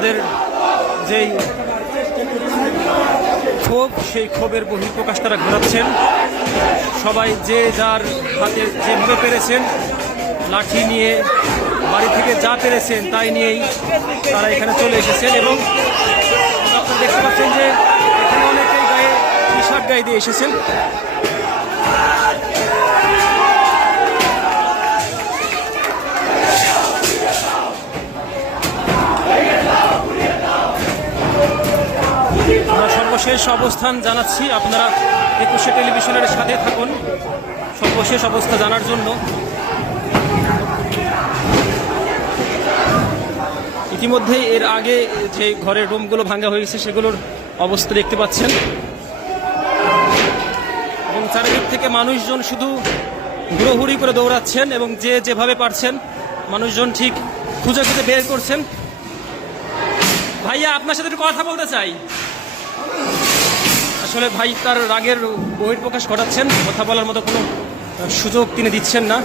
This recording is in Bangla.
তাদের যেই ক্ষোভ, সেই ক্ষোভের বহিঃপ্রকাশ তারা ঘটাচ্ছেন। সবাই যে যার হাতে যেভাবে পেরেছেন, লাঠি নিয়ে বাড়ি থেকে যা পেরেছেন তাই নিয়েই তারা এখানে চলে এসেছেন। এবং আপনারা দেখতে পাচ্ছেন যে এখানে অনেকেই গায়ে টি শার্ট গায়ে দিয়ে এসেছেন। আমরা সর্বশেষ অবস্থান জানাচ্ছি, আপনারা একুশে টেলিভিশনের সাথে থাকুন সর্বশেষ অবস্থা জানার জন্য। ইতিমধ্যেই এর আগে যে ঘরের রুমগুলো ভাঙা হয়ে গেছে সেগুলোর অবস্থা দেখতে পাচ্ছেন, এবং চারিদিক থেকে মানুষজন শুধু হুড়োহুড়ি করে দৌড়াচ্ছেন এবং যে যেভাবে পারছেন মানুষজন ঠিক খুঁজে খুঁজে বের করছেন। ভাইয়া, আপনার সাথে একটু কথা বলতে চাই। আসলে ভাই তার রাগের বহিঃপ্রকাশ ঘটাচ্ছেন, কথা বলার মতো কোনো সুযোগ তিনি দিচ্ছেন না।